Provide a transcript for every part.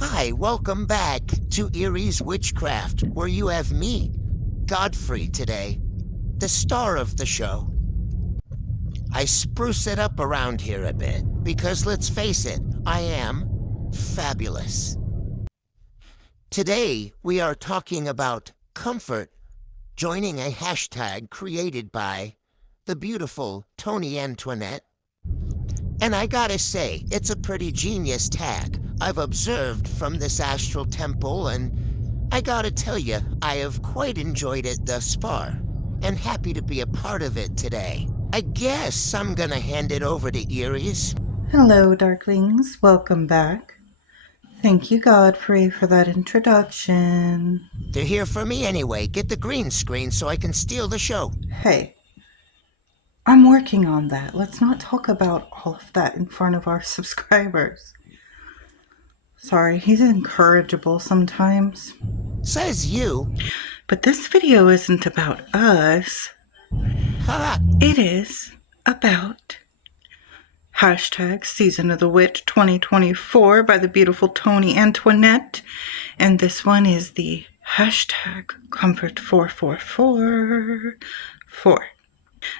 Hi, welcome back to Erie's Witchcraft, where you have me, Godfrey, today, the star of the show. I spruce it up around here a bit, because let's face it, I am fabulous. Today, we are talking about comfort, joining a hashtag created by the beautiful Tony Antoinette. And I gotta say, it's a pretty genius tag I've observed from this astral temple, and I gotta tell you, I have quite enjoyed it thus far, and happy to be a part of it today. I guess I'm gonna hand it over to Iris. Hello, Darklings. Welcome back. Thank you, Godfrey, for that introduction. They're here for me anyway. Get the green screen so I can steal the show. Hey, I'm working on that. Let's not talk about all of that in front of our subscribers. Sorry, he's incorrigible sometimes. Says you. But this video isn't about us. Ha! It is about hashtag Season of the Witch 2024 by the beautiful Tony Antoinette. And this one is the hashtag Comfort 4444.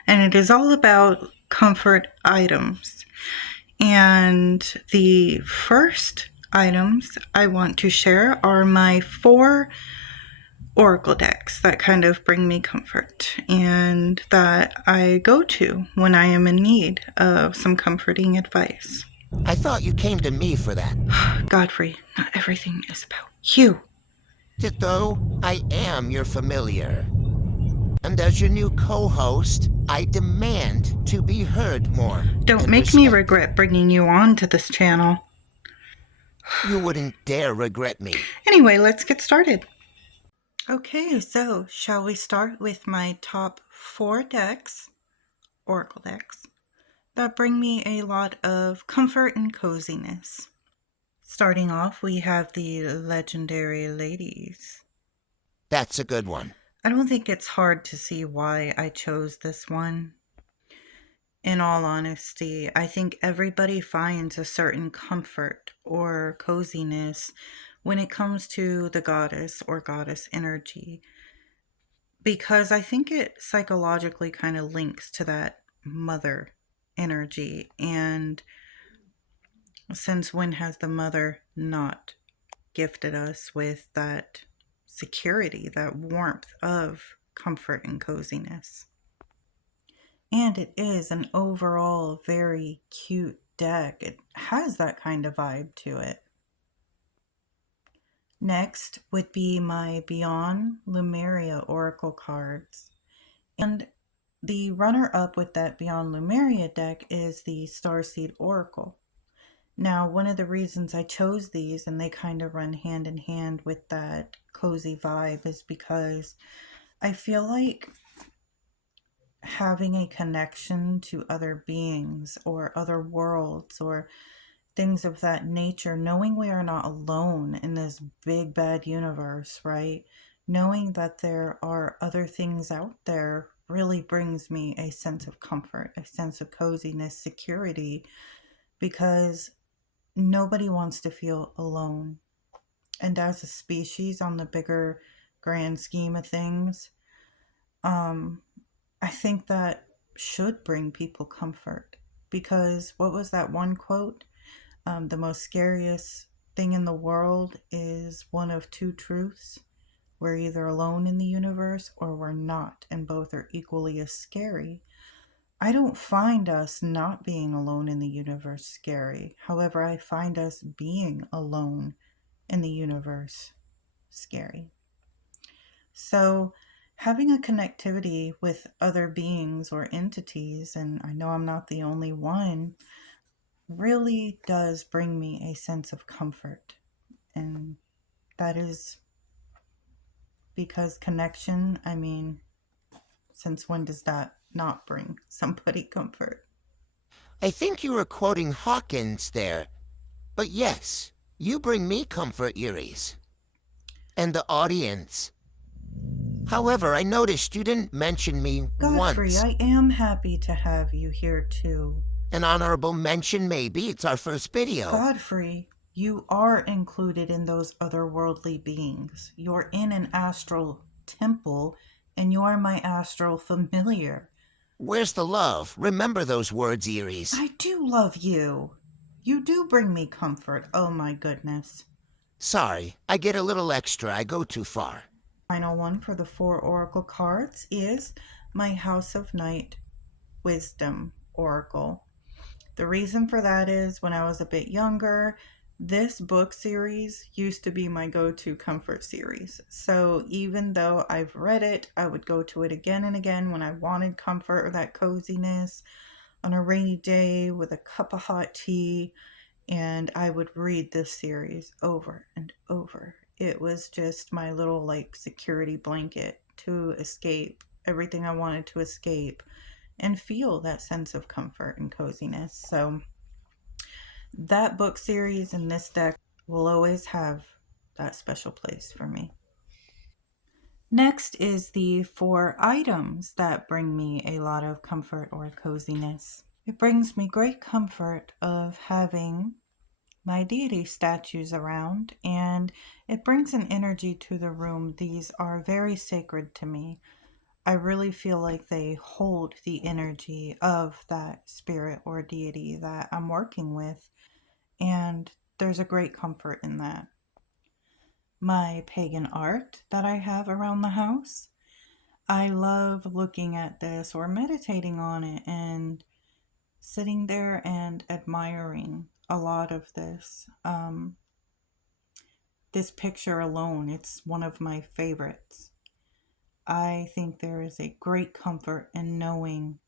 And it is all about comfort items. And the first items I want to share are my 4 oracle decks that kind of bring me comfort and that I go to when I am in need of some comforting advice. I thought you came to me for that. Godfrey, not everything is about you. Though I am your familiar. And as your new co-host, I demand to be heard more. Don't make me regret bringing you on to this channel. You wouldn't dare regret me. Anyway, let's get started. Okay, so shall we start with my top 4 decks, oracle decks, that bring me a lot of comfort and coziness. Starting off, we have the Legendary Ladies. That's a good one. I don't think it's hard to see why I chose this one. In all honesty, I think everybody finds a certain comfort or coziness when it comes to the goddess or goddess energy, because I think it psychologically kind of links to that mother energy. And since when has the mother not gifted us with that security, that warmth of comfort and coziness? And it is an overall very cute deck. It has that kind of vibe to it. Next would be my Beyond Lumeria Oracle cards. And the runner-up with that Beyond Lumeria deck is the Starseed Oracle. Now, one of the reasons I chose these, and they kind of run hand in hand with that cozy vibe, is because I feel like having a connection to other beings or other worlds or things of that nature, knowing we are not alone in this big bad universe, right? Knowing that there are other things out there really brings me a sense of comfort, a sense of coziness, security, because nobody wants to feel alone. And as a species, on the bigger grand scheme of things, I think that should bring people comfort, because what was that one quote? The most scariest thing in the world is one of 2 truths. We're either alone in the universe or we're not, and both are equally as scary. I don't find us not being alone in the universe scary. However, I find us being alone in the universe scary. So having a connectivity with other beings or entities, and I know I'm not the only one, really does bring me a sense of comfort. And that is because connection, I mean, since when does that not bring somebody comfort? I think you were quoting Hawkins there. But yes, you bring me comfort, Iris. And the audience. However, I noticed you didn't mention me Godfrey, once. I am happy to have you here too. An honorable mention, maybe. It's our first video. Godfrey, You are included in those otherworldly beings. You're in an astral temple, and you are my astral familiar. Where's the love? Remember those words, Eries. I do love you. You do bring me comfort. Oh my goodness. Sorry, I get a little extra. I go too far. Final one for the 4 oracle cards is my House of Night Wisdom Oracle. The reason for that is when I was a bit younger, this book series used to be my go to comfort series. So even though I've read it, I would go to it again and again when I wanted comfort or that coziness on a rainy day with a cup of hot tea. And I would read this series over and over. It was just my little like security blanket to escape everything I wanted to escape and feel that sense of comfort and coziness. So that book series and this deck will always have that special place for me. Next is the 4 items that bring me a lot of comfort or coziness. It brings me great comfort of having my deity statues around, and it brings an energy to the room. These are very sacred to me. I really feel like they hold the energy of that spirit or deity that I'm working with, and there's a great comfort in that. My pagan art that I have around the house, I love looking at this or meditating on it and sitting there and admiring a lot of this. This picture alone, it's one of my favorites. I think there is a great comfort in knowing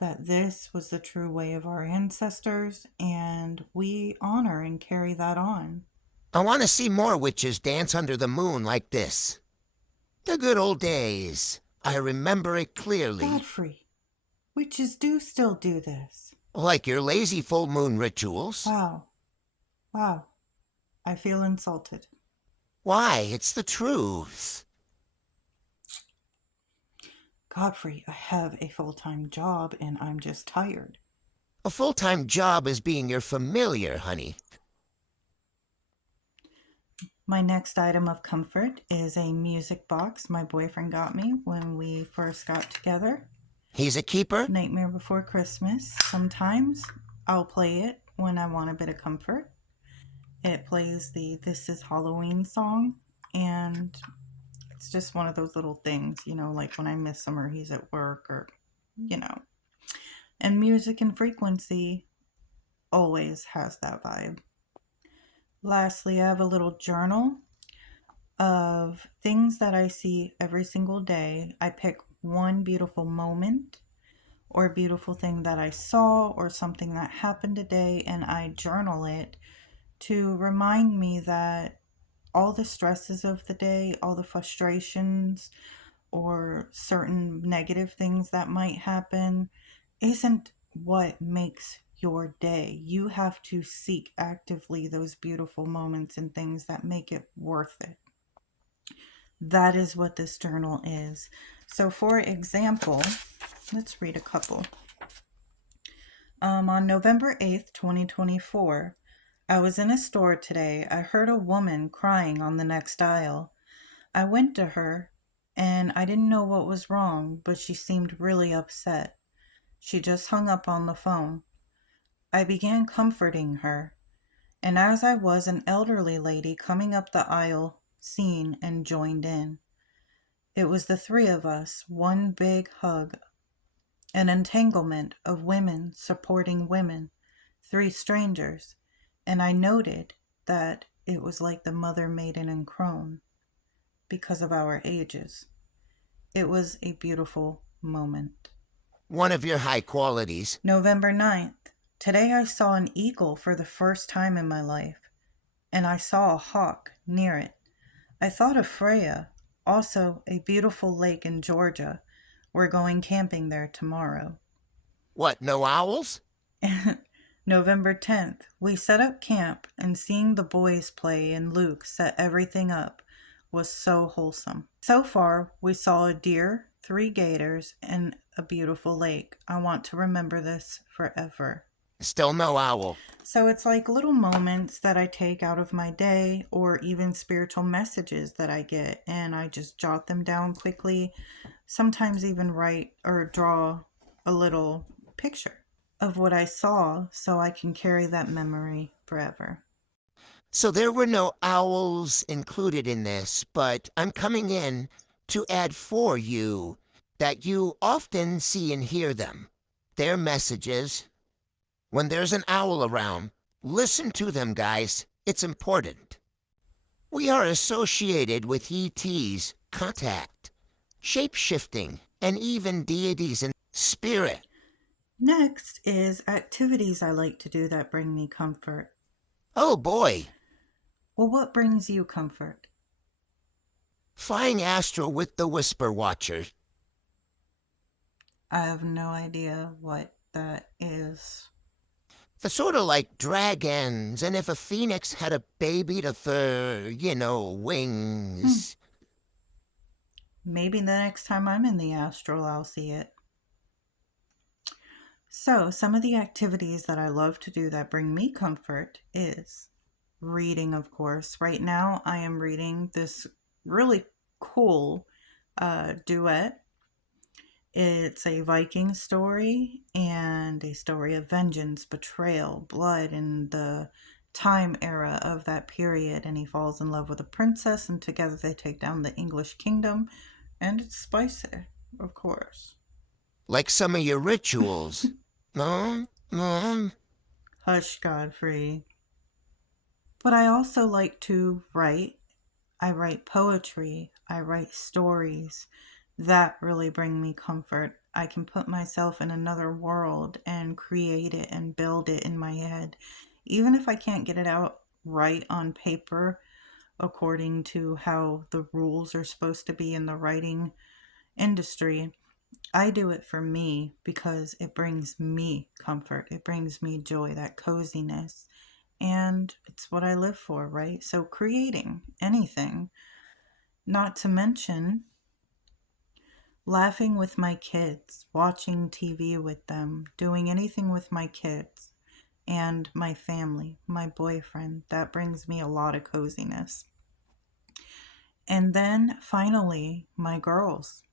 that this was the true way of our ancestors, and we honor and carry that on. I want to see more witches dance under the moon like this. The good old days. I remember it clearly. Godfrey, witches do still do this. Like your lazy full moon rituals. Wow, wow, I feel insulted. Why, it's the truth. Godfrey, I have a full time job and I'm just tired. A full-time job is being your familiar, honey. My next item of comfort is a music box my boyfriend got me when we first got together. He's a keeper? Nightmare Before Christmas. Sometimes I'll play it when I want a bit of comfort. It plays the This Is Halloween song, and it's just one of those little things, like when I miss him or he's at work or, you know. And music and frequency always has that vibe. Lastly, I have a little journal of things that I see every single day. I pick one beautiful moment or a beautiful thing that I saw or something that happened today, and I journal it to remind me that all the stresses of the day, all the frustrations, or certain negative things that might happen isn't what makes your day. You have to seek actively those beautiful moments and things that make it worth it. That is what this journal is. So, for example, let's read a couple. On November 8th, 2024, I was in a store today. I heard a woman crying on the next aisle. I went to her and I didn't know what was wrong, but she seemed really upset. She just hung up on the phone. I began comforting her, and as I was, an elderly lady coming up the aisle seen and joined in. It was the 3 of us, one big hug, an entanglement of women supporting women, 3 strangers, and I noted that it was like the mother, maiden, and crone because of our ages. It was a beautiful moment. One of your high qualities. November 9th. Today I saw an eagle for the first time in my life, and I saw a hawk near it. I thought of Freya, also a beautiful lake in Georgia. We're going camping there tomorrow. What, no owls? November 10th. We set up camp, and seeing the boys play and Luke set everything up was so wholesome. So far, we saw a deer, 3 gators, and a beautiful lake. I want to remember this forever. Still no owl. So it's like little moments that I take out of my day or even spiritual messages that I get, and I just jot them down quickly, sometimes even write or draw a little picture of what I saw so I can carry that memory forever. So there were no owls included in this, but I'm coming in to add for you that you often see and hear them. Their messages. When there's an owl around, listen to them, guys. It's important. We are associated with ETs, contact, shape shifting, and even deities and spirit. Next is activities I like to do that bring me comfort. Oh boy, Well, what brings you comfort? flying astral with the Whisper Watchers. I have no idea what that is. They're sort of like dragons, and if a phoenix had a baby to Hmm. wings. Maybe the next time I'm in the astral, I'll see it. So, some of the activities that I love to do that bring me comfort is reading, of course. Right now, I am reading this really cool duet. It's a Viking story and a story of vengeance, betrayal, blood, and the time era of that period. And he falls in love with a princess, and together they take down the English kingdom. And it's spicy, of course. Like some of your rituals. No, no. Hush, Godfrey. But I also like to write. I write poetry. I write stories. That really bring me comfort. I can put myself in another world and create it and build it in my head. Even if I can't get it out right on paper according to how the rules are supposed to be in the writing industry, I do it for me because it brings me comfort. It brings me joy, that coziness. And it's what I live for, right? So creating anything, not to mention laughing with my kids, watching TV with them, doing anything with my kids and my family, my boyfriend. That brings me a lot of coziness. And then finally, my girls.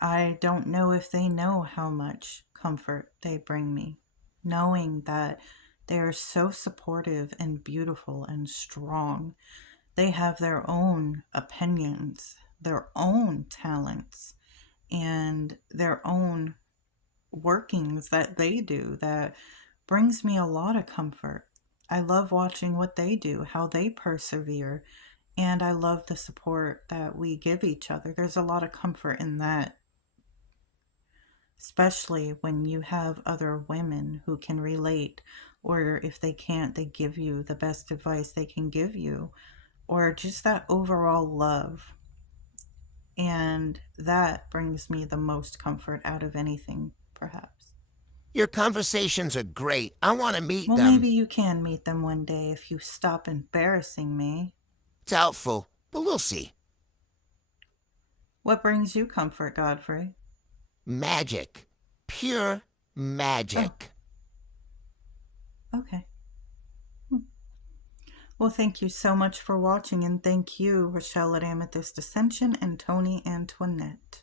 I don't know if they know how much comfort they bring me, knowing that they are so supportive and beautiful and strong. They have their own opinions, their own talents, and their own workings that they do that brings me a lot of comfort. I love watching what they do, how they persevere, and I love the support that we give each other. There's a lot of comfort in that, especially when you have other women who can relate, or if they can't, they give you the best advice they can give you, or just that overall love. And that brings me the most comfort out of anything, perhaps. Your conversations are great. I want to meet Well, them. maybe you can meet them one day if you stop embarrassing me. Doubtful, but we'll see. What brings you comfort, Godfrey? Magic. Pure Oh, magic. okay. Hmm. Well, thank you so much for watching, and thank you, Rachele at Amethyst Ascension and Tony Antoinette.